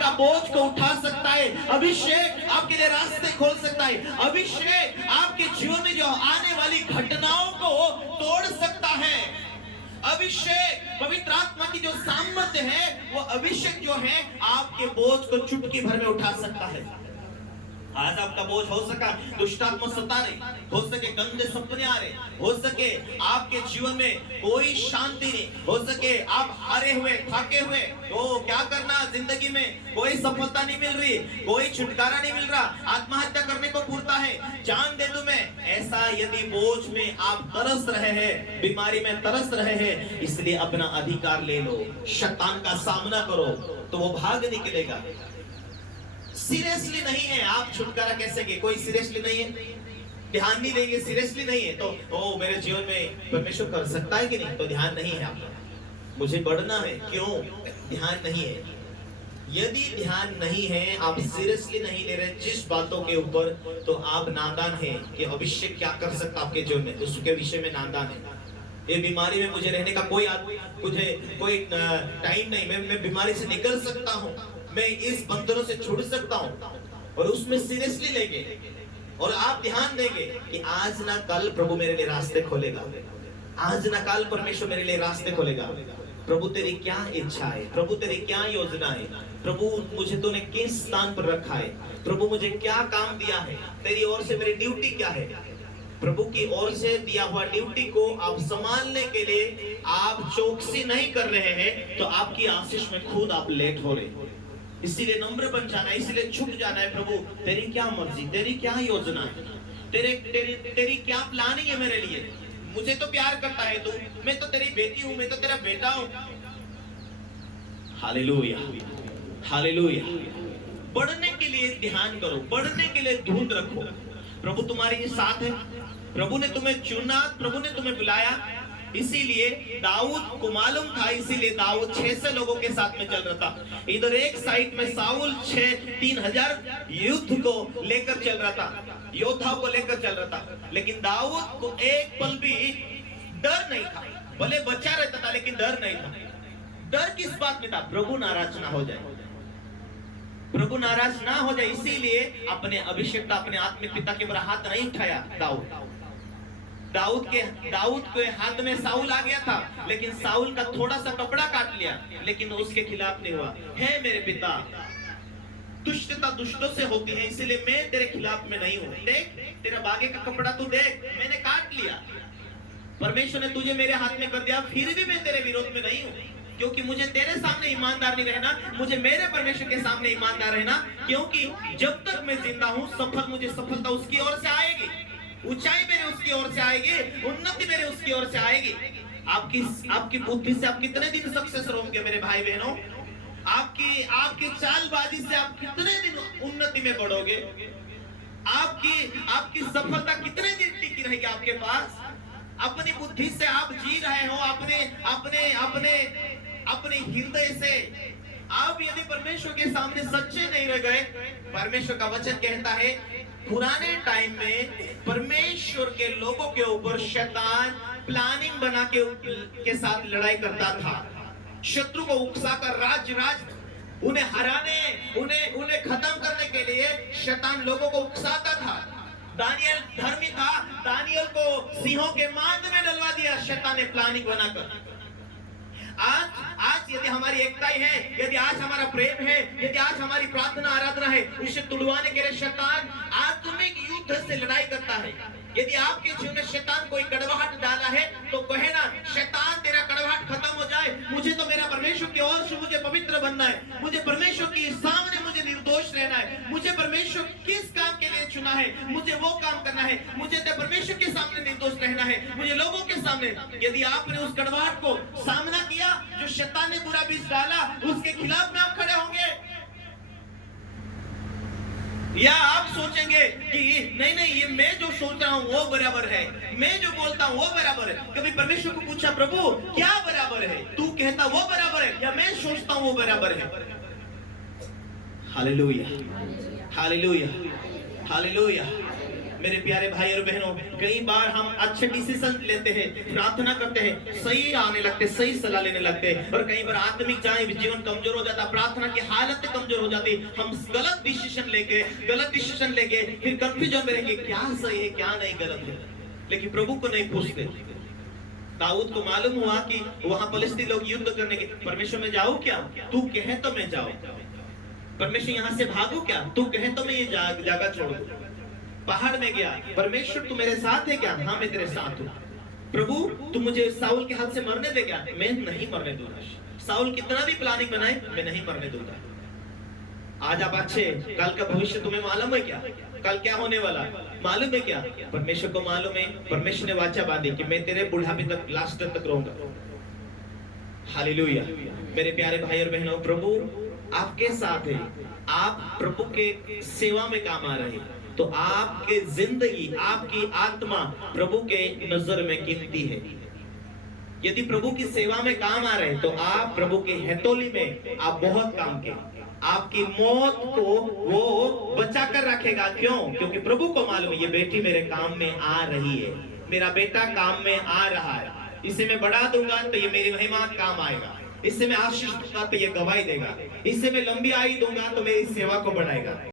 आपका बोझ को उठा सकता है। अभिषेक आपके लिए रास्ते खोल सकता है। अभिषेक आपके जीवन में जो आने वाली घटनाओं को तोड़ सकता है। अभिषेक, पवित्र आत्मा की जो सामर्थ्य है, वो अभिषेक जो है आपके बोझ को चुटकी भर में उठा सकता है। आज आपका बोझ हो सका दुष्टात्मा सता रहे, हो सके गंदे सपने आ रहे, हो सके आपके जीवन में कोई शांति नहीं, हो सके आप हारे हुए थके हुए, तो क्या करना जिंदगी में, कोई सफलता नहीं मिल रही, कोई छुटकारा नहीं मिल रहा, आत्महत्या करने को पूरता है, जान दे दूं मैं। ऐसा यदि बोझ में आप तरस रहे हैं, बीमारी में तरस रहे हैं, इसलिए अपना अधिकार ले लो, शैतान का सामना करो, तो वो भाग निकलेगा। सीरियसली नहीं है आप छुटकारा कैसे के, कोई सीरियसली नहीं है, ध्यान नहीं देंगे, सीरियसली नहीं है, तो ओ मेरे जीवन में परमेश्वर कर सकता है कि नहीं, तो ध्यान नहीं है आपका, मुझे बढ़ना है, क्यों ध्यान नहीं है। यदि ध्यान नहीं है, आप सीरियसली नहीं ले रहे जिस बातों के ऊपर, तो आप नादान है कि अभिषेक क्या कर सकता आपके जीवन में, उसके विषय में नादान है। ये बीमारी में मुझे रहने का कोई टाइम नहीं, मैं बीमारी से निकल सकता हूँ, मैं इस बंधनों से छूट सकता हूँ, और उसमें सीरियसली लेंगे और आप ध्यान देंगे कि आज ना कल प्रभु मेरे लिए रास्ते खोलेगा, आज ना कल परमेश्वर मेरे लिए रास्ते खोलेगा। प्रभु तेरी क्या इच्छा है, प्रभु तेरी क्या योजना है, प्रभु मुझे तूने किस स्थान पर रखा है, प्रभु मुझे क्या काम दिया है, तेरी ओर से मेरी ड्यूटी क्या है। प्रभु की ओर से दिया हुआ ड्यूटी को आप संभालने के लिए आप चौकसी नहीं कर रहे हैं, तो आपकी आशीष में खुद आप लेट हो रहे। इसीलिए नम्र बन जाना है, इसीलिए छुट जाना है, प्रभु तेरी क्या मर्जी, तेरी क्या योजना है, तेरी क्या प्लानिंग है मेरे लिए, मुझे तो प्यार करता है तू, मैं तो तेरी बेटी हूं, मैं तो तेरा बेटा हूं। Hallelujah, hallelujah. बढ़ने के लिए ध्यान करो, बढ़ने के लिए धुंध रखो, प्रभु तुम्हारे साथ है, प्रभु ने तुम्हें चुना, प्रभु ने तुम्हें बुलाया। इसीलिए दाऊद को मालूम था, इसीलिए दाऊद 600 लोगों के साथ में चल रहा था। इधर एक साइड में साउल 3000 युद्ध को लेकर चल रहा था, योद्धाओं को लेकर चल रहा था, लेकिन दाऊद को एक पल भी डर नहीं था। भले बचा रहता था लेकिन डर नहीं था। डर किस बात में था? प्रभु नाराज ना हो जाए, प्रभु नाराज ना हो जाए, इसीलिए अपने अभिषेक, अपने आत्मिक पिता के ऊपर हाथ नहीं उठाया दाऊद के हाथ में साउल आ गया था, लेकिन साउल का थोड़ा सा कपड़ा काट लिया, लेकिन उसके खिलाफ नहीं हुआ। है मेरे पिता, दुष्टता दुष्टों से होती है, इसलिए मैं तेरे खिलाफ में नहीं हूं। देख तेरा बागे का कपड़ा तू देख, मैंने काट लिया, परमेश्वर ने तुझे मेरे हाथ में कर दिया, फिर भी मैं तेरे विरोध में नहीं हूं, क्योंकि मुझे तेरे सामने ईमानदार नहीं रहना, मुझे मेरे परमेश्वर के सामने ईमानदार रहना, क्योंकि जब तक मैं जिंदा हूं मुझे सफलता उसकी ओर से आएगी, ऊंचाई मेरे उसकी ओर से आएगी, उन्नति मेरे उसकी ओर से आएगी। आपकी बुद्धि से आप कितने दिन सक्सेस रहोगे मेरे भाई बहनों? आपकी चालबाजी से आप कितने दिन उन्नति में बढ़ोगे? आपकी सफलता कितने दिन टिकी रहेगी आपके पास? अपनी बुद्धि से आप जी रहे हो, अपने हृदय से आप यदि परमेश्वर के सामने सच्चे नहीं रह गए, परमेश्वर का वचन कहता है पुराने टाइम में परमेश्वर के लोगों के ऊपर शैतान प्लानिंग बना के साथ लड़ाई करता था, शत्रु को उकसाकर राज उन्हें हराने, उन्हें खत्म करने के लिए शैतान लोगों को उकसाता था। दानियल धर्मी था, दानियल को सिंहों के मांद में डलवा दिया शैतान ने प्लानिंग बनाकर। आज यदि हमारी एकता है, यदि आज हमारा प्रेम है, यदि आज हमारी प्रार्थना आराधना है, उसे तुड़वाने के लिए शैतान आत्मिक युद्ध से लड़ाई करता है। यदि आपके जीवन में शैतान कोई कड़वाहट डाला है, तो कहे ना, शैतान तेरा कड़वाहट खत्म हो जाए, मुझे तो मेरा परमेश्वर की ओर से मुझे पवित्र बनना है, मुझे परमेश्वर के सामने मुझे निर्दोष रहना है, मुझे परमेश्वर किस काम के लिए चुना है, मुझे वो काम करना है, मुझे तो परमेश्वर के सामने निर्दोष रहना है, मुझे लोगों के सामने। यदि आपने उस कड़वाहट को सामना किया, जो शैतान ने बुरा बीज डाला, उसके खिलाफ में आप खड़े होंगे, या आप सोचेंगे कि नहीं ये मैं जो सोच रहा हूं वो बराबर है, मैं जो बोलता हूं वो बराबर है। कभी परमेश्वर को पूछा, प्रभु क्या बराबर है? तू कहता वो बराबर है या मैं सोचता हूं वो बराबर है? Hallelujah, hallelujah, hallelujah. मेरे प्यारे भाई और बहनों, कई बार हम अच्छे डिसीजन लेते हैं, प्रार्थना करते हैं, सही आने लगते, सही सलाह लेने लगते हैं, और कई बार आत्मिक जीवन कमजोर हो जाता, प्रार्थना की हालत कमजोर हो जाती, हम गलत डिसीजन लेके फिर कंफ्यूजन में रहेंगे, क्या सही है क्या नहीं, गलत है, लेकिन प्रभु को नहीं पूछते। दाऊद को मालूम हुआ कि वहां फलिस्ती लोग युद्ध करने के, परमेश्वर में जाऊं क्या, तू कहे तो मैं जाऊं, परमेश्वर यहाँ से भागू क्या, तू कहे तो मैं ये जगह छोड़ दूं। पहाड़ में गया, परमेश्वर तू मेरे साथ है क्या, हाँ मैं तेरे साथ हूँ। प्रभु तू मुझे साउल के हाथ से मरने दे क्या, मैं नहीं मरने दूंगा। साउल कितना भी प्लानिंग बनाए, मैं नहीं मरने दूंगा। आज आप अच्छे, कल का भविष्य तुम्हें मालूम है क्या, कल क्या होने वाला मालूम है क्या, परमेश्वर को मालूम है। परमेश्वर ने वाचा बांधी कि मैं तेरे बुढ़ापे तक, लास्ट तक रहूंगा। हालेलुया। मेरे प्यारे भाई और बहनों, प्रभु आपके साथ है, आप प्रभु के सेवा में काम आ रहे हैं, तो आपके जिंदगी, आपकी आत्मा प्रभु के नजर में कीमती है। यदि प्रभु की सेवा में काम आ रहे, तो आप प्रभु के हथौले में आप बहुत काम के, आपकी मौत को वो बचा कर रखेगा। क्यों? क्योंकि प्रभु को मालूम है ये बेटी मेरे काम में आ रही है, मेरा बेटा काम में आ रहा है, इसे मैं बढ़ा दूंगा तो ये मेरी महिमा काम आएगा, इससे मैं आशीष दूंगा तो ये गवाही देगा, इससे मैं लंबी आयु दूंगा तो मेरी सेवा को बढ़ाएगा।